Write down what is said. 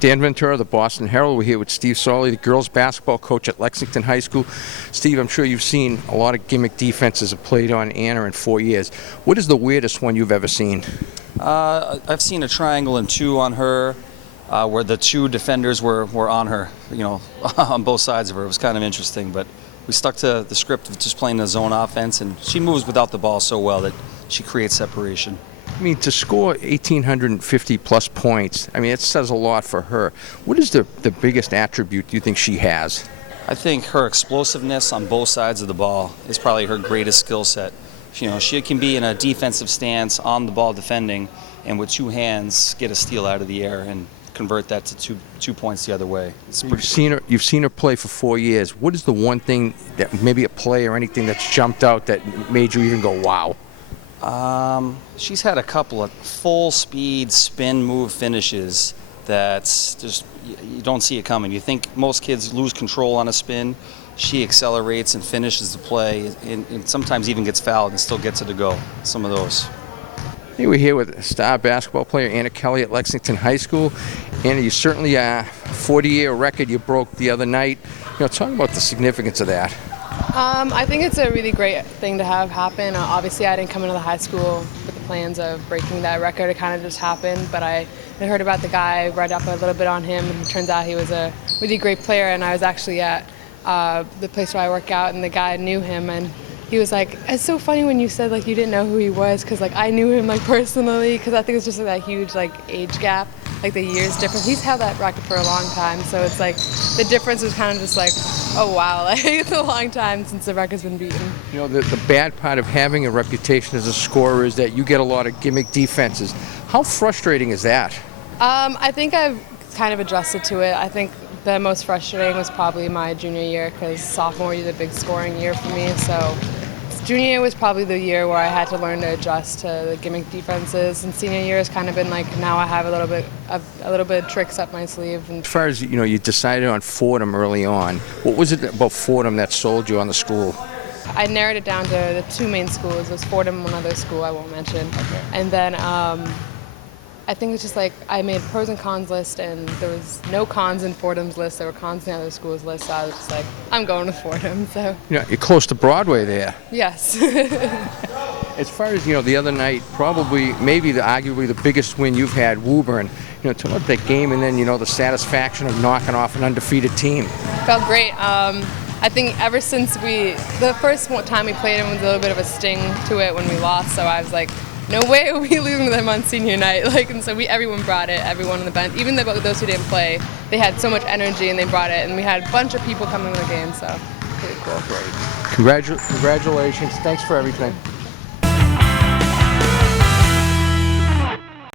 Dan Ventura, the Boston Herald. We're here with Steve Solly, the girls basketball coach at Lexington High School. Steve, I'm sure you've seen a lot of gimmick defenses have played on Anna in 4 years. What is the weirdest one you've ever seen? I've seen a triangle and two on her, where the two defenders were on her, on both sides of her. It was kind of interesting, but we stuck to the script of just playing the zone offense, and she moves without the ball so well that she creates separation. I mean, to score 1,850 plus points, I mean, it says a lot for her. What is the biggest attribute you think she has? I think her explosiveness on both sides of the ball is probably her greatest skill set. She can be in a defensive stance on the ball defending, and with two hands get a steal out of the air and convert that to two points the other way. You've seen her play for 4 years. What is the one thing that maybe a play or anything that's jumped out that made you even go, wow? She's had a couple of full speed spin move finishes that's just, you don't see it coming. You think most kids lose control on a spin. She accelerates and finishes the play, and sometimes even gets fouled and still gets it to go. Some of those. Hey, we're here with star basketball player Anna Kelly at Lexington High School. Anna, you certainly 40-year record you broke the other night. Talk about the significance of that. I think it's a really great thing to have happen. Obviously, I didn't come into the high school with the plans of breaking that record. It kind of just happened, but I heard about the guy, read up a little bit on him, and it turns out he was a really great player. And I was actually at the place where I work out, and the guy knew him, and he was like, "It's so funny when you said you didn't know who he was, because I knew him personally, because I think it's just that huge age gap, the years difference. He's held that record for a long time, so it's the difference was kind of just oh wow, it's a long time since the record's been beaten." The bad part of having a reputation as a scorer is that you get a lot of gimmick defenses. How frustrating is that? I think I've kind of adjusted to it. I think the most frustrating was probably my junior year, because sophomore year is a big scoring year for me. So junior year was probably the year where I had to learn to adjust to the gimmick defenses, and senior year has kind of been now I have a little bit of tricks up my sleeve. And as far as you decided on Fordham early on. What was it about Fordham that sold you on the school? I narrowed it down to the two main schools. It was Fordham and one other school I won't mention. Okay. And then I think it's just I made pros and cons list, and there was no cons in Fordham's list. There were cons in the other school's list, so I was just I'm going to Fordham. So you're close to Broadway there. Yes. As far as the other night, arguably the biggest win you've had, Woburn. Talk about that game, and then the satisfaction of knocking off an undefeated team. Felt great. I think ever since the first time we played them was a little bit of a sting to it when we lost. So I was no way are we losing to them on senior night. And so everyone brought it, everyone on the bench, even those who didn't play, they had so much energy and they brought it, and we had a bunch of people coming to the game, so pretty cool. Great. Congratulations. Thanks for everything.